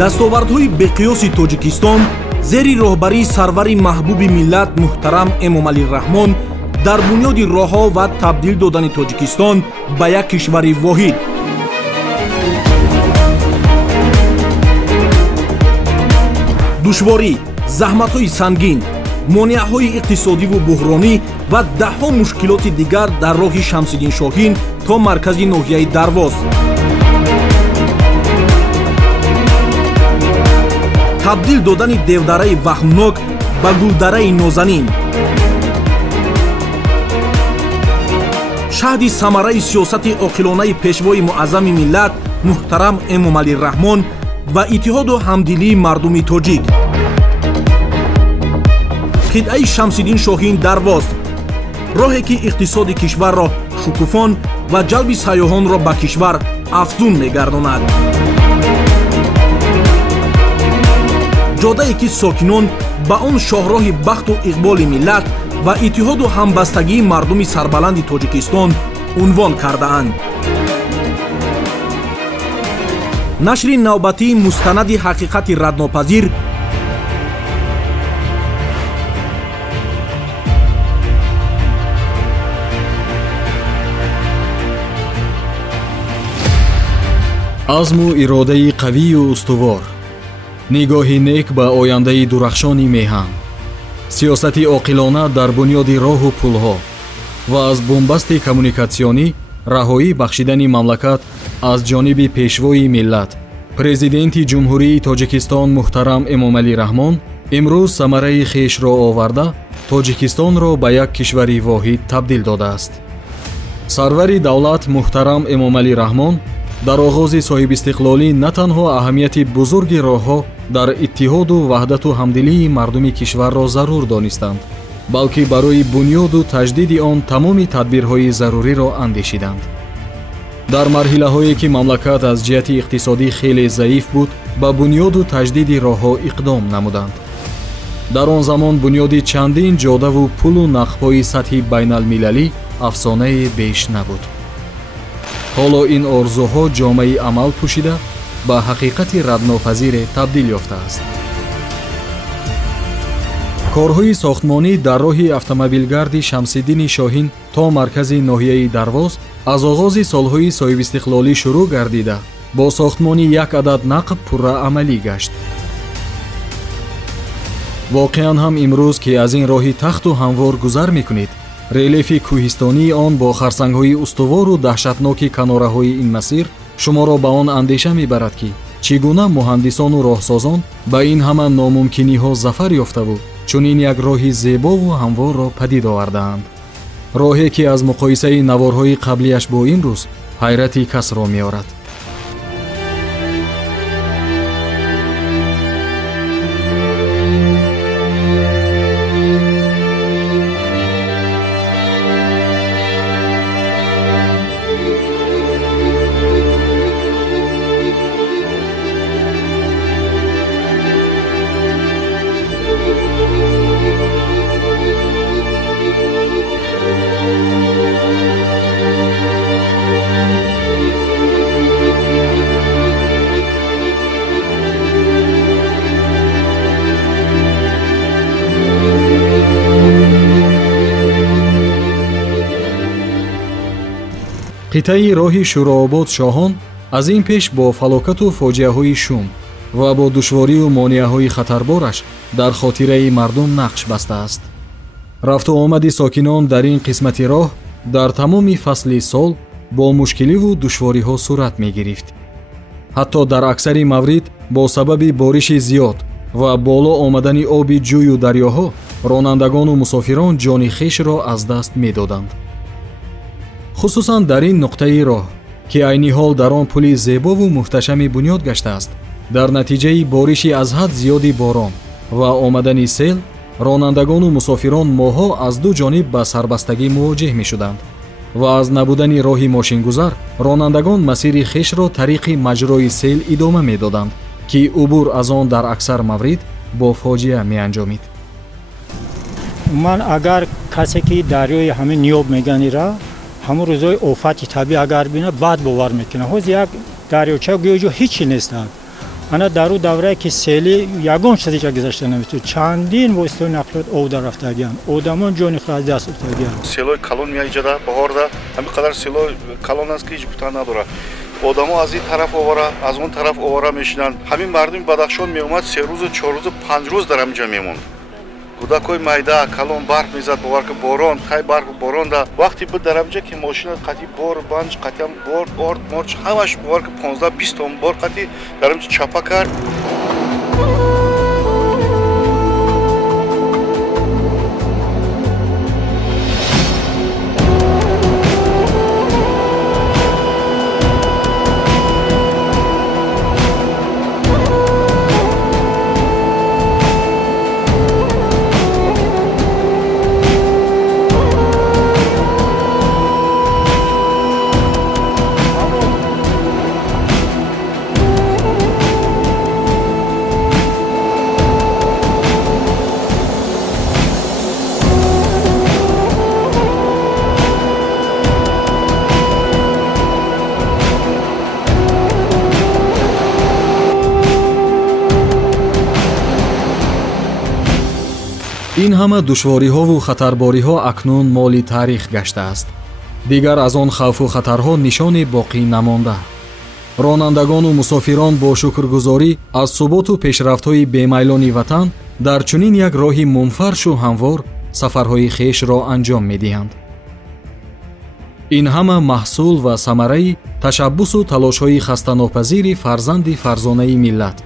дастовардҳои беқиёси тоҷикистон зери роҳбарии сарвари маҳбуби миллат муҳтарам эмомалираҳмон дар бунёди роҳҳо ва табдил додани тоҷикистон ба як кишвари воҳид. душворӣ, заҳматҳои сангин, монеаҳои иқтисодиву буҳронӣ ва даҳҳо мушкилоти дигар дар роҳи Шамсиддин Шоҳин то маркази ноҳияи Дарвоз. табдил додани девдараи ваҳмнок ба гулдараи нозанин. шаҳди самараи сиёсати оқилонаи пешвои муаззами миллат муҳтарам эмомалираҳмон ва иттиҳоду ҳамдилии мардуми тоҷик. қитъаи Шамсиддин Шоҳин Дарвоз, роҳе ки иқтисоди кишварро шукуфон ва ҷалби сайёҳонро ба кишвар афзун мегардонад. ҷодае ки сокинон ба он шоҳроҳи бахту иқболи миллат ва иттиҳоду ҳамбастагии мардуми сарбаланди Тоҷикистон унвон кардаанд. нашри навбатии мустанади ҳақиқати раднопазир азму иродаи қавию устувор, нигоҳи нек ба ояндаи дурахшони меҳан, сиёсати оқилона дар бунёди роҳу пулҳо ва аз бомбасти коммуникатсионӣ раҳоӣ бахшидани мамлакат аз ҷониби пешвои миллат президенти ҷумҳурии Тоҷикистон муҳтарам Эмомалираҳмон имрӯз самараи хешро оварда Тоҷикистонро ба як кишвари воҳид табдил додааст. сарвари давлат муҳтарам Эмомалираҳмон дар оғози соҳибистиқлолӣ на танҳо аҳамияти бузурги роҳҳо дар иттиҳоду ваҳдату ҳамдилии мардуми кишварро зарур донистанд, балки барои бунёду таҷдиди он тамоми тадбирҳои заруриро андешиданд. дар марҳилаҳое ки мамлакат аз ҷиҳати иқтисодӣ хеле заиф буд, ба бунёду таҷдиди роҳҳо иқдом намуданд. дар он замон бунёди чандин ҷодаву пулу нақбҳои сатҳи байналмилалӣ афсонае беш набуд. ҳоло ин орзуҳо ҷомаи амал пӯшида ба ҳақиқати раднопазире табдил ёфтааст. корҳои сохтмонӣ дар роҳи автомобилгарди Шамсиддини Шоҳин то маркази ноҳияи Дарвоз аз оғози солҳои соҳибистиқлолӣ шурӯъ гардида бо сохтмони як адад нақб пурра амалӣ гашт. воқеан ҳам имрӯз ки аз ин роҳи тахту ҳамвор гузар мекунед, релефи кӯҳистонии он бо харсангҳои устувору таҳшатноки канораҳои ин масир шуморо ба он андеша мебарад ки чӣ гуна муҳандисону роҳсозон ба ин ҳама номумкиниҳо зафар ёфтаву чунин як роҳи зебову ҳамворро падид овардаанд. роҳе ки аз муқоисаи наворҳои қаблияш бо имрӯз ҳайрати касро меорад. қитъаи роҳи Шӯрообод Шоҳон аз ин пеш бо фалокату фоҷиаҳои шум ва бо душворию монеаҳои хатарбораш дар хотираи мардум нақш бастааст. рафту омади сокинон дар ин қисмати роҳ дар тамоми фасли сол бо мушкиливу душвориҳо сурат мегирифт. ҳатто дар аксари маврид бо сабаби бориши зиёд ва боло омадани оби ҷӯю дарёҳо ронандагону мусофирон ҷони хешро аз даст медоданд. хусусан дар ин нуқтаи роҳ ки айни ҳол дар он пули зебову муҳташами бунёд гаштааст, дар натиҷаи бориши аз ҳад зиёди борон ва омадани сел ронандагону мусофирон моҳҳо аз ду ҷониб ба сарбастагӣ мувоҷеҳ мешуданд ва аз набудани роҳи мошингузар ронандагон масири хешро тариқи маҷрои сел идома медоданд ки убур аз он дар аксар маврид бо фоҷиа меанҷомид. ман агар касе ки дарёи ҳамин ниёб меганира ҳамун рӯзои офати табиӣ агар бина баъд бовар мекунам. ҳоз як дарёча гӯё ҷо ҳичи нестанд. ана дару даврае ки сели ягон чизиша гузашта наметуд чандин воситаи нақлиёт овда рафтагиян одамон ҷони худ аз даст уфтагиян селои калон меаиҷада баҳорда ҳамин қадар селои калон аст ки ҳеҷ кута надорад одамо аз ин тараф овора аз он тараф овора мешинанд ҳамин мардуми бадахшон меомад 3 рӯзу 4 рӯзу 5 рӯз дар ҳаминҷо мемонд кӯдакои майда калон барф мезад бовар ки борон тай барфу боронда вақти буд дар ҳаминҷо ки мошина қатъи бор банҷ қатъиам бор орд морч ҳамаш бовар ки 15-20 том бор қатъи дар ҳаминҷо чапа кард. ин ҳама душвориҳову хатарбориҳо акнун моли таърих гаштааст. дигар аз он хавфу хатарҳо нишоне боқӣ намонда. ронандагону мусофирон бо шукргузорӣ аз суботу пешрафтҳои бемайлони ватан дар чунин як роҳи мунфаршу ҳамвор сафарҳои хешро анҷом медиҳанд. ин ҳама маҳсул ва самараи ташаббусу талошҳои хастанопазири фарзанди фарзонаи миллат,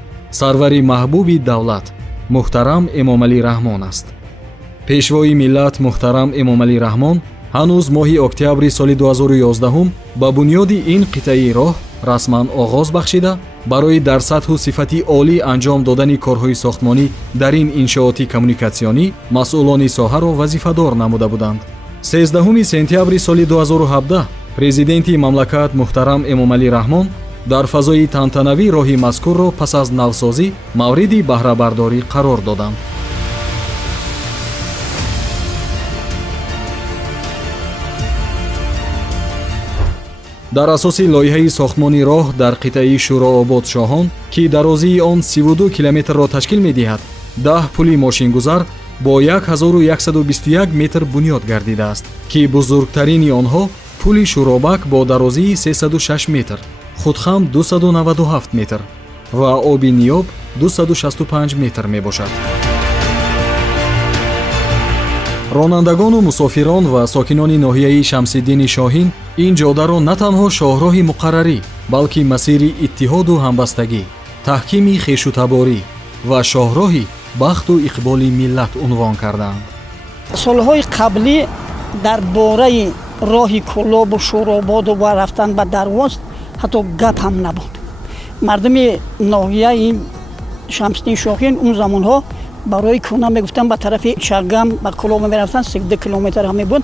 сарвари маҳбуби давлат, муҳтарам Эмомалӣ Раҳмон аст. пешвои миллат муҳтарам Эмомалӣ Раҳмон ҳанӯз моҳи октябри соли 2011 ба бунёди ин қитъаи роҳ расман оғоз бахшида барои дар сатҳу сифати олӣ анҷом додани корҳои сохтмонӣ дар ин иншооти коммуникатсионӣ масъулони соҳаро вазифадор намуда буданд. 13 сентябри соли 2017 президенти мамлакат муҳтарам Эмомалӣ Раҳмон дар фазои тантанавӣ роҳи мазкурро пас аз навсозӣ мавриди баҳрабардорӣ қарор доданд. дар асоси лоиҳаи сохтмони роҳ дар қитъаи Шурообод Шоҳон ки дарозии он 32 километрро ташкил медиҳад, 10 пули мошингузар бо 1121 метр бунёд гардидааст ки бузургтарини онҳо пули Шуробак бо дарозии 306 метр, худхам 297 метр ва оби Ниёб 265 метр мебошад. ронандагону мусофирон ва сокинони ноҳияи Шамсиддини Шоҳин ин ҷодаро на танҳо шоҳроҳи муқаррарӣ, балки масири иттиҳоду ҳамбастагӣ, таҳкими хешутаборӣ ва шоҳроҳи бахту иқболи миллат унвон карданд. солҳои қаблӣ дар бораи роҳи Кӯлобу Шурободу ва рафтан ба Дарвоз ҳатто гап ҳам набуд. мардуми ноҳияи Шамсиддини Шоҳин он замонҳо барои кӯна мегуфтан ба тарафи Чагам ба Кӯлоб мерафтан 32 километр ҳаме буд.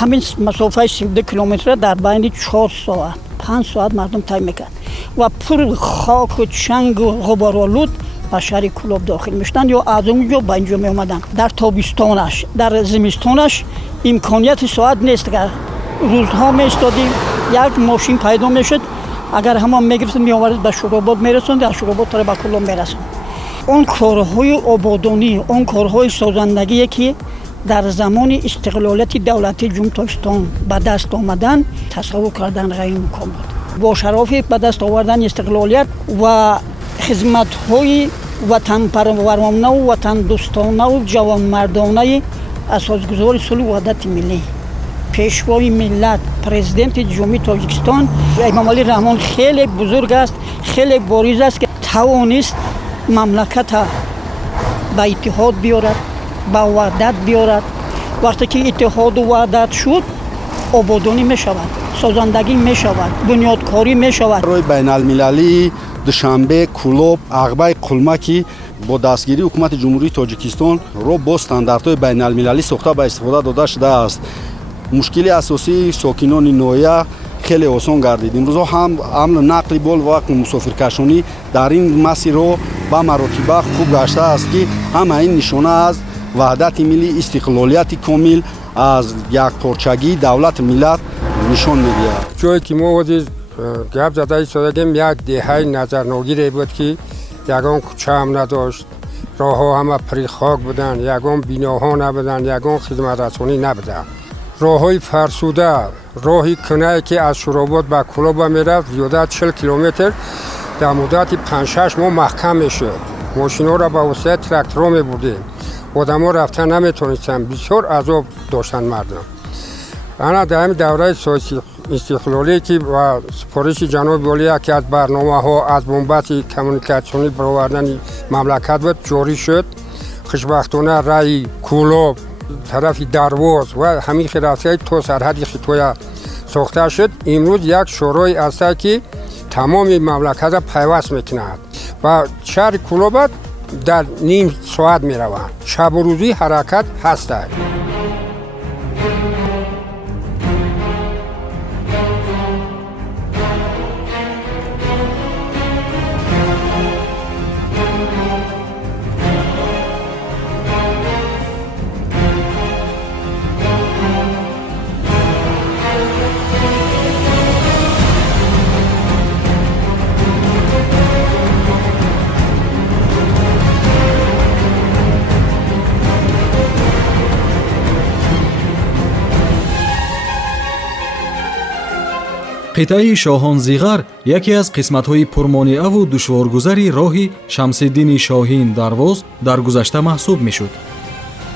ҳамин масофаи 32 километра дар байни 4 соат 5 соат мардум тай мекард ва пур хоку чангу ғуборолуд ба шаҳри Кӯлоб дохил мешуданд ё аз он ҷо ба ин ҷо меомаданд. дар тобистонаш дар зимистонаш имконияти соат нест. рӯзҳо меистодим, як мошин пайдо мешуд, агар ҳамон мегирифтед меоваред ба Шуробод мерасонд, аз Шуробод то ба Кӯлоб мерасонд. он корҳои ободонӣ, он корҳои созандагие ки дар замони истиқлолияти давлати Ҷумҳурии Tojikiston ба даст омадан тасаввур кардан ғайриимкон буд. бо шарофи ба даст овардани истиқлолият ва хизматҳои ватанпарваронаву ватандӯстонаву ҷавонмардонаи асосгузори сулҳу ваҳдати миллӣ, пешвои миллат, президенти Ҷумҳурии Tojikiston Эмомалӣ Раҳмон хеле бузург аст, хеле бориз аст ки тавонист мамлаката ба иттиҳод биёрад, ба ваҳдат биёрад. вақте ки иттиҳоду ваҳдат шуд, ободонӣ мешавад, созандагӣ мешавад, бунёдкорӣ мешавад. роҳи байналмилалии Душанбе, Кӯлоб, Ағбай, Қулма ки бо дастгирии ҳукумати Ҷумҳурии Тоҷикистон ро бо стандартҳои байналмилалӣ сохта ба истифода дода шудааст. мушкили асосии сокинони ноҳия хеле осон гардид. имрӯзҳо ҳам амн нақли бол ва мусофиркашонӣ дар ин масирро ба маротиба хуб гаштааст ки ҳама ин нишона аз ваҳдати миллӣ, истиқлолияти комил, аз якпорчагии давлат миллат нишон медиҳад. ҷое ки мо ҳозир гап зада истодагем як деҳаи назарногире буд ки یگان کوچه هم نداشت، راه ها همه پری خاک بودن، یگان بیناها نبودن، یگان خدمت رسانی نبودن. راه های فرسوده، راهی کنه که از شوراباد به کلوب میرفت زیاده 40 کیلومتر در مدت 5-6 ماه محکم میشد. ماشینا را به واسطه تراکتورها میبردیم، آدما رفتن نمیتونستن، بسیار عذاب داشتن مردم. انا در این دوره استقلالی که و سپارش جناب والی که از برنامه ها از بنبست کمونیکاسیونی برآوردن مملکت بود جاری شد. خوشبختانه رای کلوب طرف درواز و همین خراسان تا سرحد خطوی ساخته شد. امروز یک شورای است که تمام مملکت را پیوست میکند و شهر کلوب در نیم ساعت میروند. شب و روزی حرکت هستند. қитъаи Шоҳонзиғар яке аз қисматҳои пурмониаву душворгузари роҳи Шамсиддини Шоҳин Дарвоз дар гузашта маҳсуб мешуд.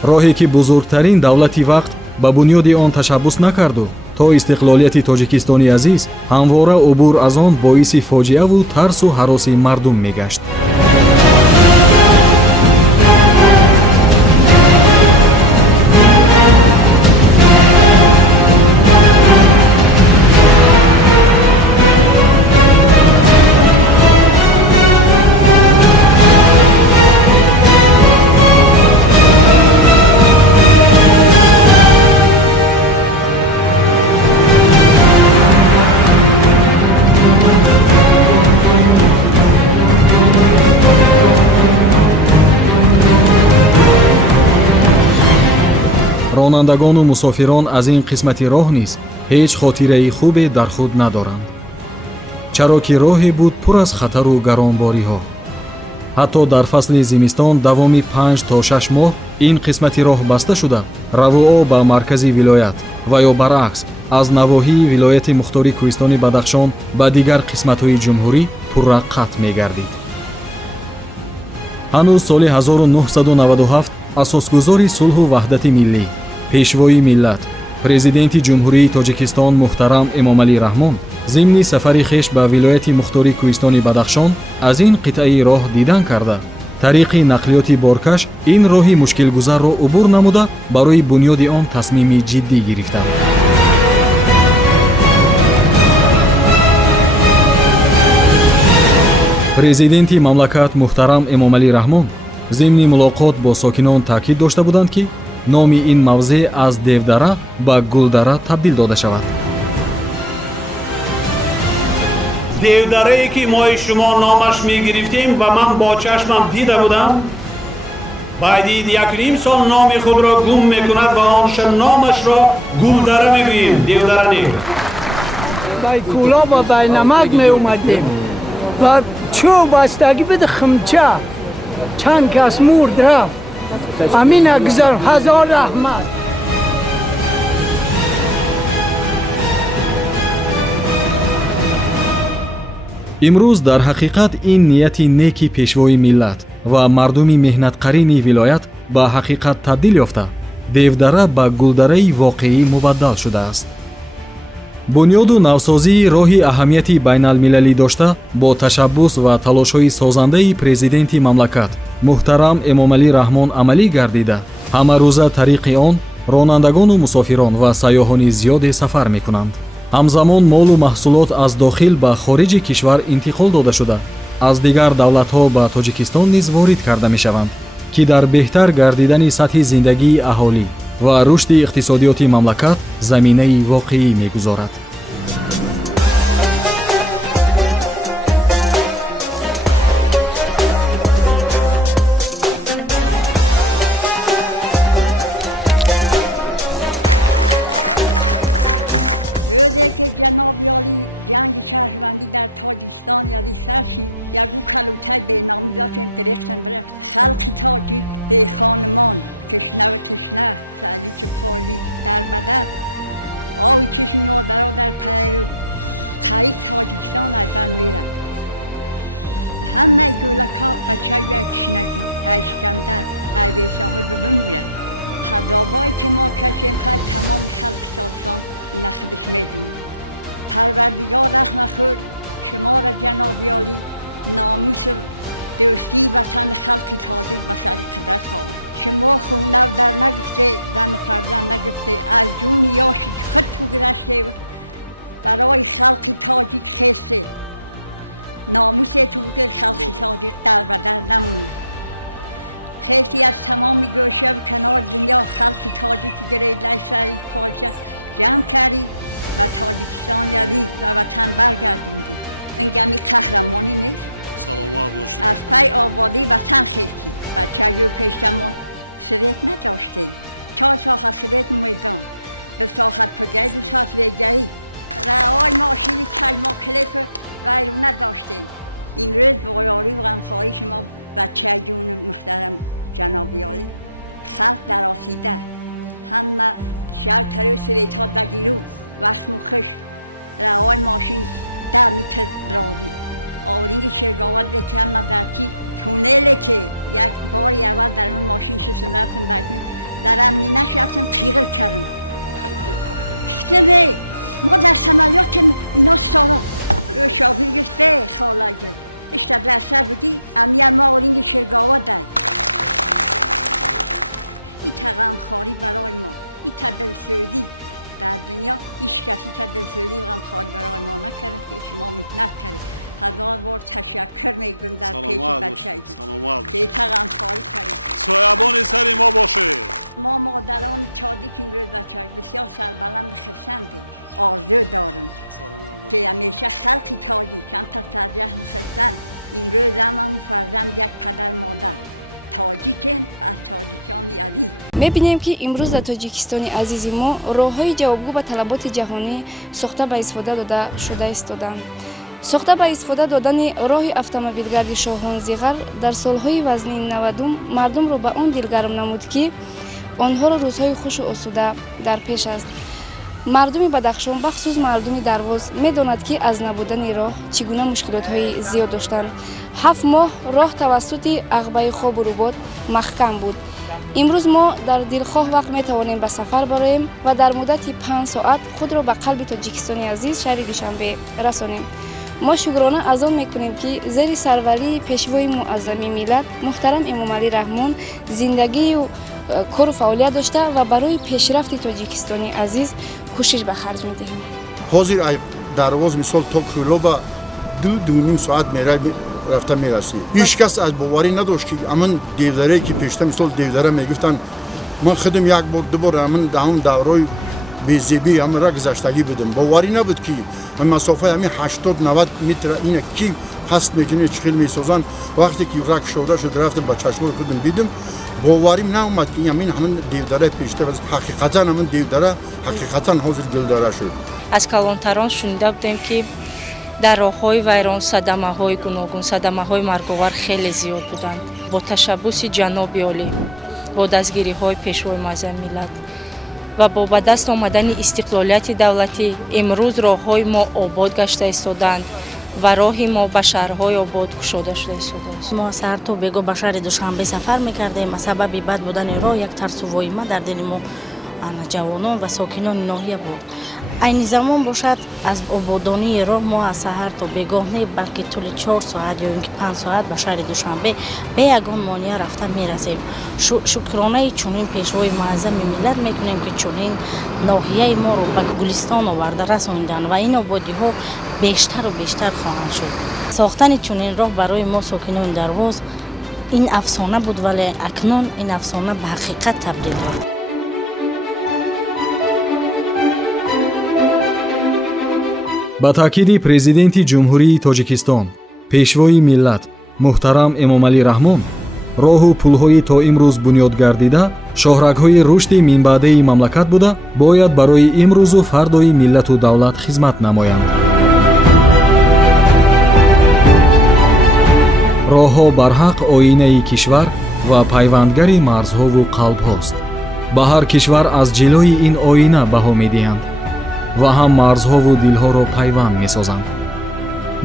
роҳе ки бузургтарин давлати вақт ба бунёди он ташаббус накарду то истиқлолияти Тоҷикистони азиз ҳамвора убур аз он боиси фоҷиаву тарсу ҳароси мардум мегашт. ронандагону мусофирон аз ин қисмати роҳ низ ҳеҷ хотираи хубе дар худ надоранд. чаро ки роҳе буд пур аз хатару гаронбориҳо. ҳатто дар фасли зимистон давоми 5 то 6 моҳ ин қисмати роҳ баста шуда равуо ба маркази вилоят ва ё баръакс аз навоҳии вилояти мухтори кӯҳистони Бадахшон ба дигар қисматҳои ҷумҳурӣ пурра қатъ мегардид. ҳанӯз соли 1997 асосгузори сулҳу ваҳдати миллӣ, пешвои миллат, президенти ҷумҳурии Тоҷикистон муҳтарам Эмомалӣ Раҳмон зимни сафари хеш ба вилояти мухтори кӯҳистони Бадахшон аз ин қитъаи роҳ дидан карда, тариқи нақлиёти боркаш ин роҳи мушкилгузарро убур намуда барои бунёди он тасмими ҷиддӣ гирифтанд. президенти мамлакат муҳтарам Эмомалӣ Раҳмон зимни мулоқот бо сокинон таъкид дошта буданд ки номи ин мавзеъ аз Девдара ба Гулдара табдил дода шавад. девдарае ки мои шумо номаш мегирифтем ва ман бо чашмам дида будам, баъди 1.5 сол номи худро гум мекунад ва онша номашро Гулдара мегӯем, Девдара не. бай кӯло ва бай намак меомадем ва чӯ бастагӣ биди химча чанд кас мурд рафт. амин агзар ҳазор раҳмат. имрӯз дар ҳақиқат ин нияти неки пешвои миллат ва мардуми меҳнатқарини вилоят ба ҳақиқат табдил ёфта Девдара ба Гулдараи воқеӣ мубаддал шудааст. бунёду навсозии роҳи аҳамияти байналмилалӣ дошта бо ташаббус ва талошҳои созандаи президенти мамлакат муҳтарам Эмомалӣ Раҳмон амалӣ гардида ҳамарӯза тариқи он ронандагону мусофирон ва сайёҳони зиёде сафар мекунанд. ҳамзамон молу маҳсулот аз дохил ба хориҷи кишвар интиқол дода шуда аз дигар давлатҳо ба Тоҷикистон низ ворид карда мешаванд ки дар беҳтар гардидани сатҳи зиндагии аҳолӣ ва рушди иқтисодиёти мамлакат заминаи воқеӣ мегузорад. мебинем ки имрӯз дар тоҷикистони азизи мо роҳҳои ҷавобгӯ ба талаботи ҷаҳонӣ сохта ба истифода дода шуда истоданд. сохта ба истифода додани роҳи автомобилгарди Шоҳонзиғар дар солҳои вазнин 90 мардумро ба он дилгарм намуд, ки онҳоро рӯзҳои хушу осуда дар пеш аст. мардуми Бадахшон, бахусус мардуми Дарвоз медонад, ки аз набудани роҳ чӣ гуна мушкилотҳои зиёд доштанд. 7 моҳ роҳ тавассути Ағбаи Хобу Рубод маҳкам буд. имрӯз мо дар дилхоҳ вақт метавонем ба сафар бароем ва дар муддати 5 соат худро ба қалби Тоҷикистони азиз шаҳри Душанбе расонем. мо шукрона аз он мекунем, ки зери сарварии пешвои муаззами миллат муҳтарам Эмомалӣ Раҳмон зиндагию кору фаъолият дошта ва барои пешрафти Тоҷикистони азиз кӯшиш ба харҷ медиҳем. ҳозир Дарвоз мисол то Кӯлоба 2-2.5 соат рафта мерасӣ. ҳеҷ кас аз боварӣ надошт, ки амин девдарае ки пешта мисол девдара мегуфтанд ман худам як бор ду бор амин ҳамн даврои безебӣ ҳамнра гузаштагӣ будам. боварӣ набуд, ки масофаи ҳамин 80-90 метр ина ки ҳаст мекунӣ чӣ хел месозанд. вақте ки рак шуда шуд рафтам ба чашмои худам дидам, боварим наомад, ки ҳамин девдараи пешта ҳақиқатан ҳамин девдара ҳақиқатан ҳозир дилдора шуд. аз калонтарон шунида будем, ки дар роҳҳои вайрон садамаҳои гуногун, садамаҳои марговар хеле зиёд буданд. бо ташаббуси ҷаноби олӣ, бо дастгириҳои пешвои муаззами миллат ва бо ба даст омадани истиқлолияти давлатӣ имрӯз роҳҳои мо обод гашта истоданд ва роҳи мо ба шаҳрҳои обод кушода шуда истодааст. мо аз саҳар то бего ба шаҳри Душанбе сафар мекардем. сабаби бад будани роҳ як тарсу воима дар дили мо ҷавонон ва сокинони ноҳия буд. айни замон бошад аз ободонии роҳ мо аз саҳар то бегоҳ не, балки тӯли 4 соат ё ин ки 5 соат ба шаҳри Душанбе бе ягон монеа рафта мерасем. шукронаи чунин пешвои муаззами миллат мекунем, ки чунин ноҳияи моро ба гулистон оварда расонидан ва ин ободиҳо бештару бештар хоҳанд шуд. сохтани чунин роҳ барои мо сокинони Дарвоз ин афсона буд, вале акнун ин афсона ба ҳақиқат табдил ёфт. ба таъкиди президенти ҷумҳурии Тоҷикистон, пешвои миллат муҳтарам Эмомалӣ Раҳмон, роҳу пулҳои то имрӯз бунёд гардида шоҳрагҳои рушди минбаъдаи мамлакат буда, бояд барои имрӯзу фардои миллату давлат хизмат намоянд. роҳҳо барҳақ оинаи кишвар ва пайвандгари марзҳову қалбҳост. ба ҳар кишвар аз ҷилои ин оина баҳо медиҳанд ва ҳам марзҳову дилҳоро пайванд месозанд.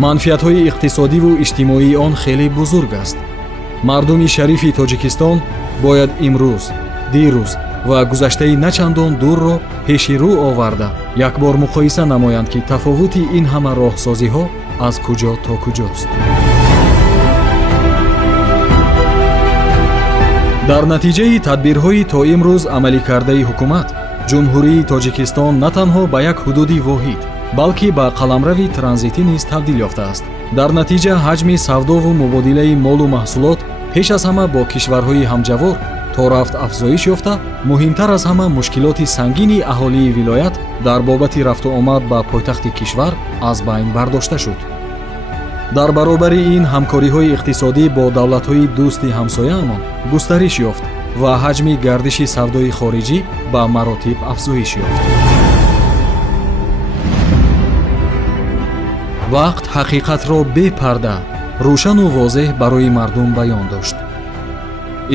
манфиатҳои иқтисодиву иҷтимоии он хеле бузург аст. мардуми шарифи Тоҷикистон бояд имрӯз, дирӯз ва гузаштаи начандон дурро пеши рӯ оварда якбор муқоиса намоянд, ки тафовути ин ҳама роҳсозиҳо аз куҷо то куҷост. дар натиҷаи тадбирҳои то имрӯз амаликардаи ҳукумат, ҷумҳурии Тоҷикистон на танҳо ба як ҳудуди воҳид, балки ба қаламрави транзитӣ низ табдил ёфтааст. дар натиҷа ҳаҷми савдову мубодилаи молу маҳсулот пеш аз ҳама бо кишварҳои ҳамҷавор то рафт афзоиш ёфта, муҳимтар аз ҳама мушкилоти сангини аҳолии вилоят дар бобати рафту омад ба пойтахти кишвар аз байн бардошта шуд. дар баробари ин ҳамкориҳои иқтисодӣ бо давлатҳои дӯсти ҳамсояамон густариш ёфт ва ҳаҷми гардиши савдои хориҷӣ ба маротиб афзоиш ёфт. вақт ҳақиқатро бепарда, рӯшану возеҳ барои мардум баён дошт.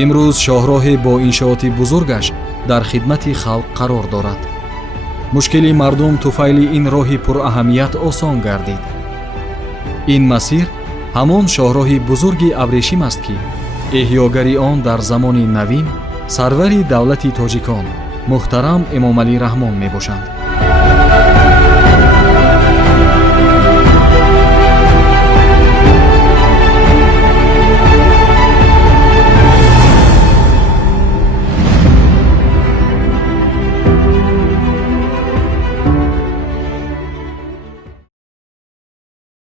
имрӯз шоҳроҳе бо иншооти бузургаш дар хидмати халқ қарор дорад. мушкили мардум туфайли ин роҳи пураҳамият осон гардид. ин масир ҳамон шоҳроҳи бузурги Абрешим аст, ки эҳёгари он дар замони навин сарвари давлати тоҷикон муҳтарам Эмомалӣ Раҳмон мебошанд.